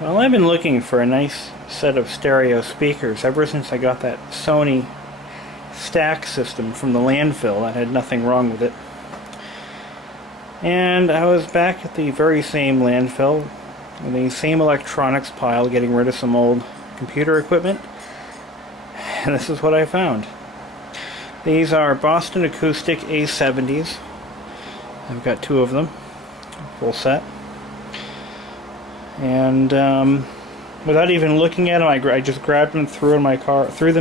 Well, I've been looking for a nice set of stereo speakers ever since I got that Sony stack system from the landfill. That had nothing wrong with it. And I was back at the very same landfill, in the same electronics pile, getting rid of some old computer equipment. And this is what I found. These are Boston Acoustic A70s. I've got two of them, full set. And without even looking at them, I just grabbed them, threw them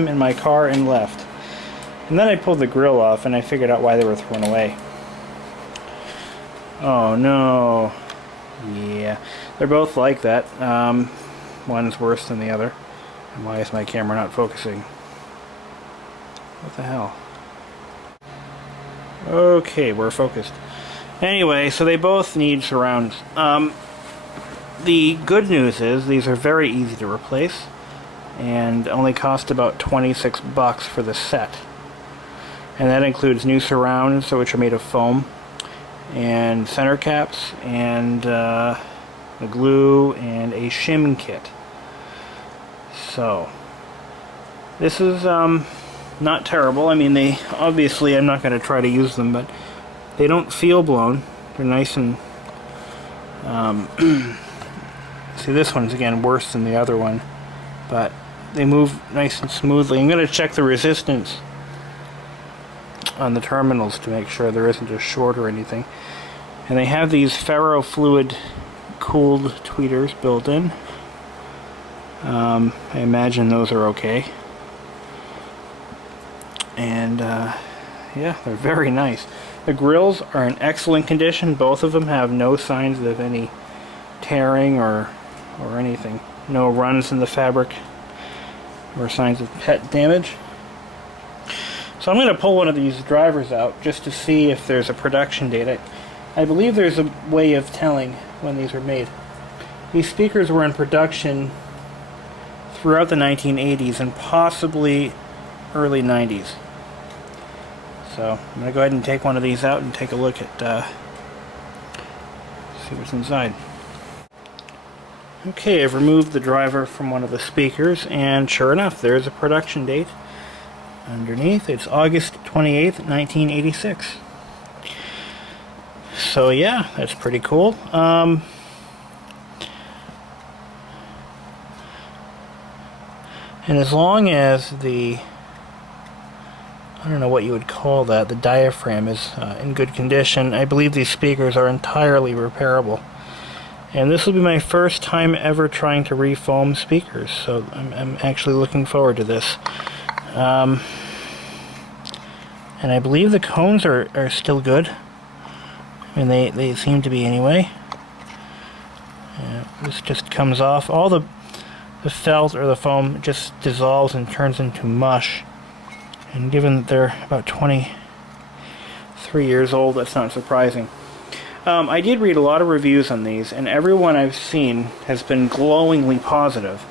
in my car, and left. And then I pulled the grill off, and I figured out why they were thrown away. Oh no! Yeah, they're both like that. One's worse than the other. And why is my camera not focusing? What the hell? Okay, we're focused. Anyway, so they both need surrounds. The good news is these are very easy to replace and only cost about 26 bucks for the set. And that includes new surrounds, which are made of foam, and center caps, and the glue, and a shim kit. So this is not terrible. I mean, they obviously, I'm not going to try to use them, but they don't feel blown. They're nice and see, this one's again worse than the other one, but they move nice and smoothly. I'm going to check the resistance on the terminals to make sure there isn't a short or anything. And they have these ferrofluid cooled tweeters built in. I imagine those are okay. And yeah, they're very nice. The grills are in excellent condition. Both of them have no signs of any tearing or anything. No runs in the fabric or signs of pet damage. So I'm going to pull one of these drivers out just to see if there's a production date. I believe there's a way of telling when these were made. These speakers were in production throughout the 1980s and possibly early 90s. So I'm going to go ahead and take one of these out and take a look at see what's inside. Okay, I've removed the driver from one of the speakers, and sure enough, there's a production date underneath. It's August 28th, 1986. So yeah, that's pretty cool. And as long as the, I don't know what you would call that, the diaphragm is in good condition, I believe these speakers are entirely repairable. And this will be my first time ever trying to refoam speakers, so I'm actually looking forward to this. And I believe the cones are still good. I mean, they seem to be anyway. This just comes off. All the felt or the foam just dissolves and turns into mush. And given that they're about 23 years old, that's not surprising. I did read a lot of reviews on these, and everyone I've seen has been glowingly positive.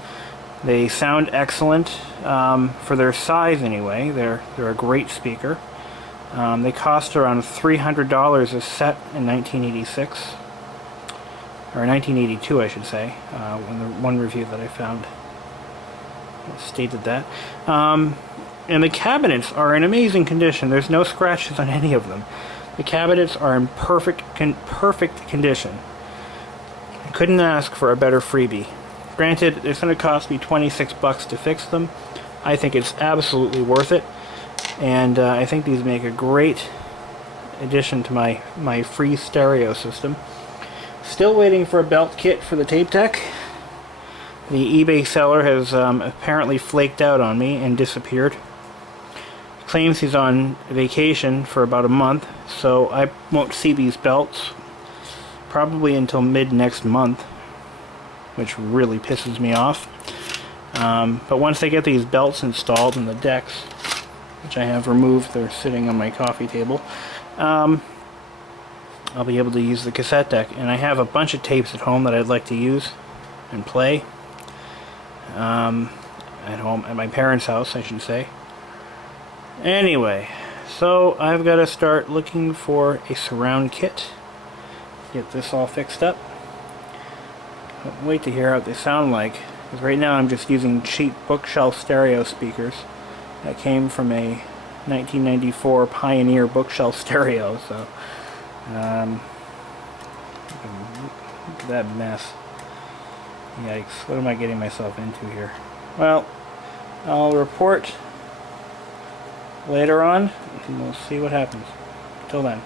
They sound excellent for their size anyway. They're a great speaker. They cost around $300 a set in 1986, or 1982 I should say, when the one review that I found stated that. And the cabinets are in amazing condition. There's no scratches on any of them. The cabinets are in perfect condition. I couldn't ask for a better freebie. Granted, it's going to cost me 26 bucks to fix them. I think it's absolutely worth it. And I think these make a great addition to my free stereo system. Still waiting for a belt kit for the Tape Deck. The eBay seller has apparently flaked out on me and disappeared. Claims he's on vacation for about a month, so I won't see these belts probably until mid next month, which really pisses me off. But once I get these belts installed in the decks, which I have removed, they're sitting on my coffee table, I'll be able to use the cassette deck. And I have a bunch of tapes at home that I'd like to use and play at home, at my parents' house I should say. Anyway, so I've got to start looking for a surround kit, get this all fixed up, wait to hear what they sound like. Because right now I'm just using cheap bookshelf stereo speakers that came from a 1994 Pioneer bookshelf stereo. So, look at that mess. Yikes, what am I getting myself into here? Well, I'll report later on, and we'll see what happens. Till then.